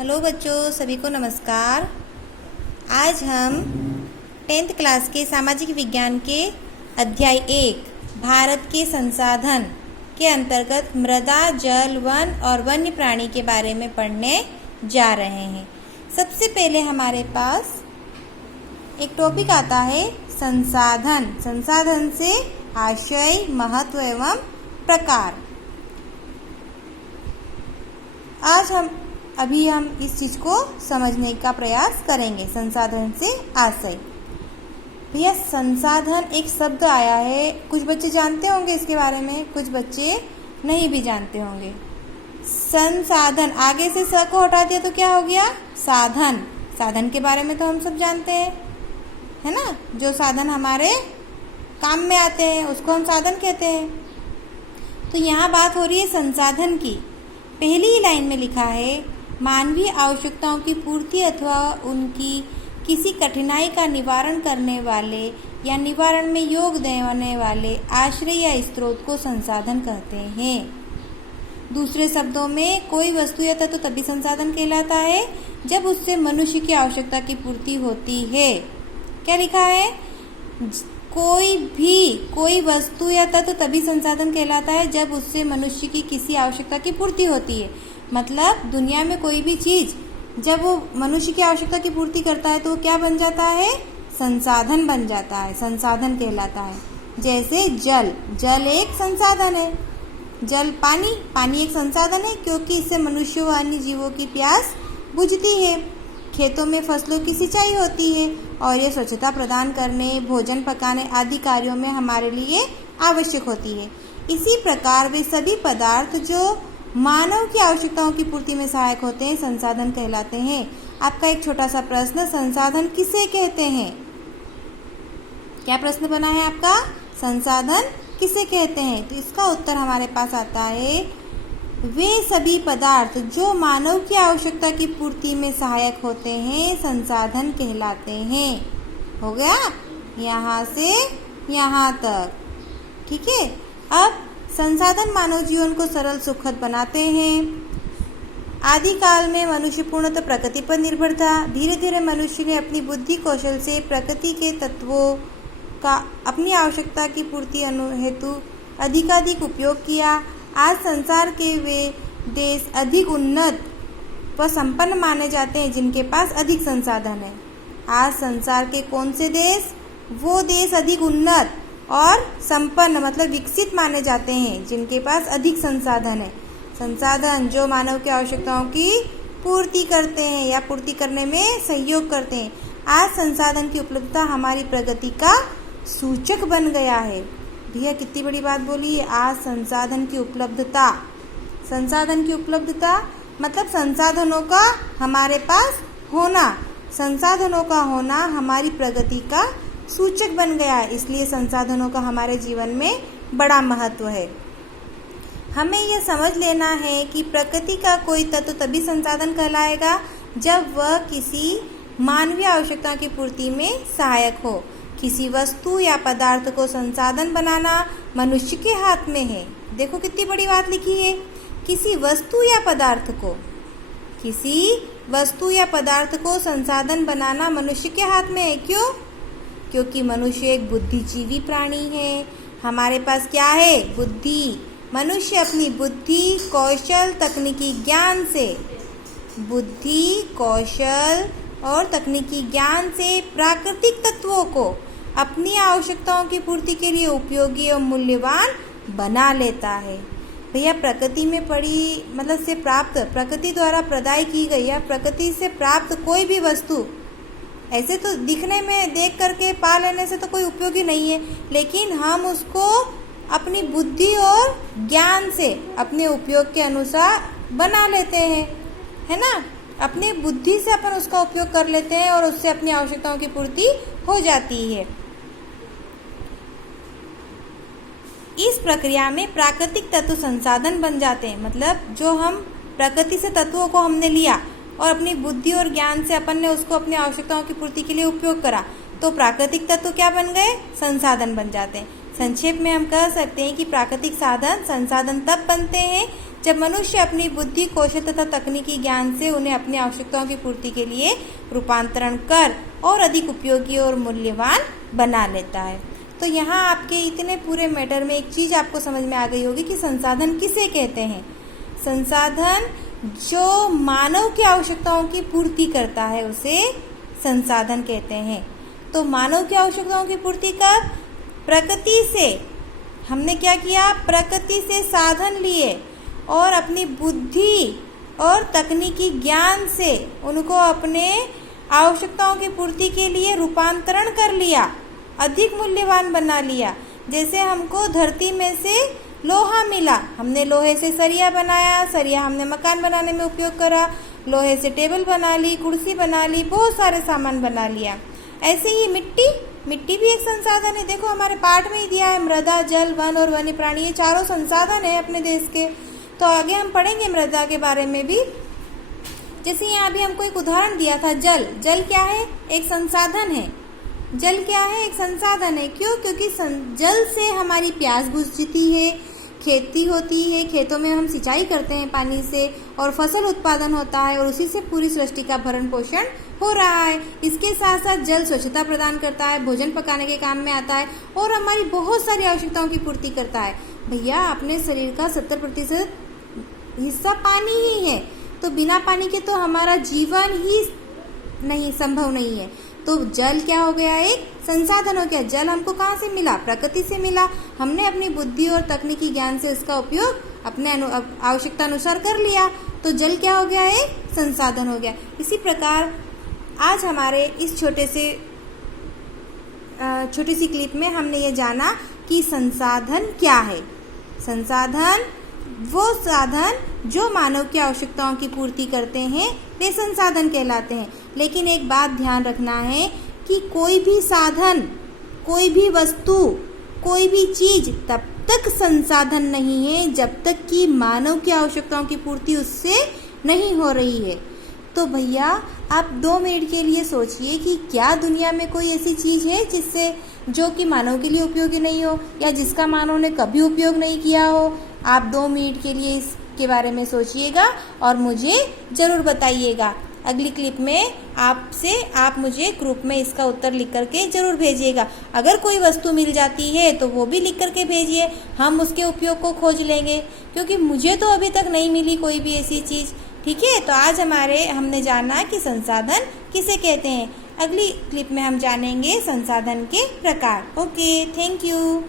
Hello बच्चों, सभी को नमस्कार। आज हम 10th क्लास के सामाजिक विज्ञान के अध्याय 1 भारत के संसाधन के अंतर्गत मृदा, जल, वन और वन्य प्राणी के बारे में पढ़ने जा रहे हैं। सबसे पहले हमारे पास एक टॉपिक आता है संसाधन। संसाधन से आशय, महत्व एवं प्रकार। आज हम इस चीज को समझने का प्रयास करेंगे। संसाधन से आशय। भैया, संसाधन एक शब्द आया है, कुछ बच्चे जानते होंगे इसके बारे में, कुछ बच्चे नहीं भी जानते होंगे। संसाधन, आगे से स को हटा दिया तो क्या हो गया? साधन। साधन के बारे में तो हम सब जानते हैं, है ना। जो साधन हमारे काम में आते हैं उसको हम साधन कहते हैं। तो यहाँ बात हो रही है संसाधन की। पहली ही लाइन में लिखा है, मानवीय आवश्यकताओं की पूर्ति अथवा उनकी किसी कठिनाई का निवारण करने वाले या निवारण में योग देने वाले आश्रय या स्रोत को संसाधन कहते हैं। दूसरे शब्दों में, कोई वस्तु या तत्व तभी संसाधन कहलाता है जब उससे मनुष्य की आवश्यकता की पूर्ति होती है। क्या लिखा है? कोई वस्तु या तत्व तभी संसाधन कहलाता है जब उससे मनुष्य की किसी आवश्यकता की पूर्ति होती है। मतलब दुनिया में कोई भी चीज जब वो मनुष्य की आवश्यकता की पूर्ति करता है तो वो क्या बन जाता है? संसाधन बन जाता है, संसाधन कहलाता है। जैसे जल एक संसाधन है। पानी एक संसाधन है क्योंकि इससे मनुष्य व अन्य जीवों की प्यास बुझती है। खेतों में फसलों की सिंचाई होती है और ये स्वच्छता प्रदान करने, भोजन पकाने आदि कार्यों में हमारे लिए आवश्यक होती है। इसी प्रकार वे सभी पदार्थ जो मानव की आवश्यकताओं की पूर्ति में सहायक होते हैं संसाधन कहलाते हैं। आपका एक छोटा सा प्रश्न, संसाधन किसे कहते हैं? क्या प्रश्न बना है आपका? संसाधन किसे कहते हैं? तो इसका उत्तर हमारे पास आता है, वे सभी पदार्थ जो मानव की आवश्यकता की पूर्ति में सहायक होते हैं संसाधन कहलाते हैं। हो गया यहाँ से यहाँ तक, ठीक है। अब संसाधन मानव जीवन को सरल सुखद बनाते हैं। आदिकाल में मनुष्य पूर्णतः प्रकृति पर निर्भर था। धीरे धीरे मनुष्य ने अपनी बुद्धि कौशल से प्रकृति के तत्वों का अपनी आवश्यकता की पूर्ति हेतु अधिकाधिक उपयोग किया। आज संसार के वे देश अधिक उन्नत व संपन्न माने जाते हैं जिनके पास अधिक संसाधन है। आज संसार के कौन से देश? वो देश अधिक उन्नत और संपन्न मतलब विकसित माने जाते हैं जिनके पास अधिक संसाधन है। संसाधन जो मानव की आवश्यकताओं की पूर्ति करते हैं या पूर्ति करने में सहयोग करते हैं। आज संसाधन की उपलब्धता हमारी प्रगति का सूचक बन गया है। भैया, कितनी बड़ी बात बोली है। आज संसाधन की उपलब्धता मतलब संसाधनों का हमारे पास होना, संसाधनों का होना हमारी प्रगति का सूचक बन गया है। इसलिए संसाधनों का हमारे जीवन में बड़ा महत्व है। हमें यह समझ लेना है कि प्रकृति का कोई तत्व तभी संसाधन कहलाएगा जब वह किसी मानवीय आवश्यकता की पूर्ति में सहायक हो। किसी वस्तु या पदार्थ को संसाधन बनाना मनुष्य के हाथ में है। देखो कितनी बड़ी बात लिखी है। किसी वस्तु या पदार्थ को संसाधन बनाना मनुष्य के हाथ में है। क्यों? क्योंकि मनुष्य एक बुद्धिजीवी प्राणी है। हमारे पास क्या है? बुद्धि। मनुष्य अपनी बुद्धि, कौशल, तकनीकी ज्ञान से प्राकृतिक तत्वों को अपनी आवश्यकताओं की पूर्ति के लिए उपयोगी और मूल्यवान बना लेता है। भैया, प्रकृति में प्रकृति द्वारा प्रदाय की गई या प्रकृति से प्राप्त कोई भी वस्तु ऐसे तो दिखने में देख करके पा लेने से तो कोई उपयोगी नहीं है, लेकिन हम उसको अपनी बुद्धि और ज्ञान से अपने उपयोग के अनुसार बना लेते हैं, है ना। अपनी बुद्धि से अपन उसका उपयोग कर लेते हैं और उससे अपनी आवश्यकताओं की पूर्ति हो जाती है। इस प्रक्रिया में प्राकृतिक तत्व संसाधन बन जाते हैं। मतलब जो हम प्रकृति से तत्वों को हमने लिया और अपनी बुद्धि और ज्ञान से अपन ने उसको अपनी आवश्यकताओं की पूर्ति के लिए उपयोग करा तो प्राकृतिक तत्व क्या बन गए? संसाधन बन जाते हैं। संक्षेप में हम कह सकते हैं कि प्राकृतिक संसाधन तब बनते हैं जब मनुष्य अपनी बुद्धि, कौशल तथा तकनीकी ज्ञान से उन्हें अपनी आवश्यकताओं की पूर्ति के लिए रूपांतरण कर और अधिक उपयोगी और मूल्यवान बना लेता है। तो यहाँ आपके इतने पूरे मैटर में एक चीज़ आपको समझ में आ गई होगी कि संसाधन किसे कहते हैं। संसाधन जो मानव की आवश्यकताओं की पूर्ति करता है उसे संसाधन कहते हैं। तो मानव की आवश्यकताओं की पूर्ति कब? प्रकृति से। हमने क्या किया? प्रकृति से साधन लिए और अपनी बुद्धि और तकनीकी ज्ञान से उनको अपने आवश्यकताओं की पूर्ति के लिए रूपांतरण कर लिया, अधिक मूल्यवान बना लिया। जैसे हमको धरती में से लोहा मिला, हमने लोहे से सरिया बनाया, सरिया हमने मकान बनाने में उपयोग करा, लोहे से टेबल बना ली, कुर्सी बना ली, बहुत सारे सामान बना लिया। ऐसे ही मिट्टी भी एक संसाधन है। देखो हमारे पाठ में ही दिया है, मृदा, जल, वन और वन्य प्राणी, ये चारों संसाधन है अपने देश के। तो आगे हम पढ़ेंगे मृदा के बारे में भी। जैसे यहाँ भी हमको एक उदाहरण दिया था, जल। जल क्या है? एक संसाधन है। जल क्या है? एक संसाधन है। क्यों? क्योंकि जल से हमारी प्यास बुझती है, खेती होती है, खेतों में हम सिंचाई करते हैं पानी से, और फसल उत्पादन होता है, और उसी से पूरी सृष्टि का भरण पोषण हो रहा है। इसके साथ साथ जल स्वच्छता प्रदान करता है, भोजन पकाने के काम में आता है, और हमारी बहुत सारी आवश्यकताओं की पूर्ति करता है। भैया अपने शरीर का 70% हिस्सा पानी ही है, तो बिना पानी के तो हमारा जीवन ही नहीं, संभव नहीं है। तो जल क्या हो गया? एक संसाधन हो गया। जल हमको कहाँ से मिला? प्रकृति से मिला। हमने अपनी बुद्धि और तकनीकी ज्ञान से इसका उपयोग अपने आवश्यकता अनुसार कर लिया, तो जल क्या हो गया? एक संसाधन हो गया। इसी प्रकार आज हमारे इस छोटी सी क्लिप में हमने ये जाना कि संसाधन क्या है। संसाधन वो साधन जो मानव की आवश्यकताओं की पूर्ति करते हैं, वे संसाधन कहलाते हैं। लेकिन एक बात ध्यान रखना है कि कोई भी साधन, कोई भी वस्तु, कोई भी चीज तब तक संसाधन नहीं है जब तक कि मानव की आवश्यकताओं की पूर्ति उससे नहीं हो रही है। तो भैया आप 2 मिनट के लिए सोचिए कि क्या दुनिया में कोई ऐसी चीज है जो कि मानव के लिए उपयोगी नहीं हो, या जिसका मानव ने कभी उपयोग नहीं किया हो। आप 2 मिनट के लिए इसके बारे में सोचिएगा और मुझे ज़रूर बताइएगा। अगली क्लिप में आप मुझे ग्रुप में इसका उत्तर लिख करके ज़रूर भेजिएगा। अगर कोई वस्तु मिल जाती है तो वो भी लिख करके भेजिए, हम उसके उपयोग को खोज लेंगे, क्योंकि मुझे तो अभी तक नहीं मिली कोई भी ऐसी चीज़। ठीक है, तो आज हमने जाना कि संसाधन किसे कहते हैं। अगली क्लिप में हम जानेंगे संसाधन के प्रकार। Okay, thank you.